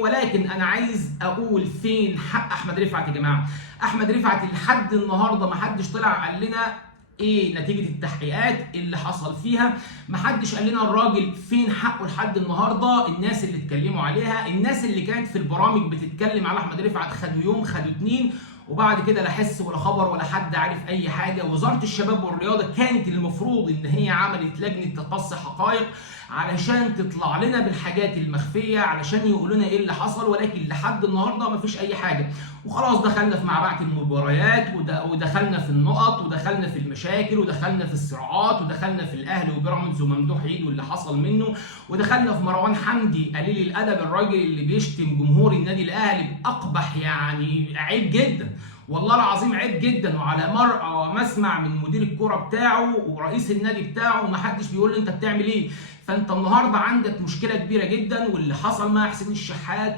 ولكن انا عايز اقول فين حق احمد رفعت يا جماعه. احمد رفعت لحد النهارده ما حدش طلع قال لنا ايه نتيجه التحقيقات اللي حصل فيها، ما حدش قال لنا الراجل فين حقه لحد النهارده. الناس اللي اتكلموا عليها، الناس اللي كانت في البرامج بتتكلم على احمد رفعت، خدوا يوم خدوا اتنين وبعد كده لا حس ولا خبر ولا حد عارف اي حاجه. وزاره الشباب والرياضه كانت المفروض ان هي عملت لجنه تقصي حقائق علشان تطلع لنا بالحاجات المخفيه، علشان يقولوا لنا ايه اللي حصل، ولكن لحد النهارده مفيش اي حاجه. وخلاص دخلنا في معركه المباريات ودخلنا في النقط ودخلنا في المشاكل ودخلنا في الصراعات ودخلنا في الاهلي وبيراميدز وممدوح عيد واللي حصل منه، ودخلنا في مروان حمدي قليل الادب، الراجل اللي بيشتم جمهور النادي الاهلي باقبح يعني عيب جدا، والله العظيم عيب جدا. وعلى مرأى ومسمع من مدير الكوره بتاعه ورئيس النادي بتاعه، ومحدش بيقول له انت بتعمل ايه. فانت النهارده عندك مشكله كبيره جدا، واللي حصل مع حسين الشحات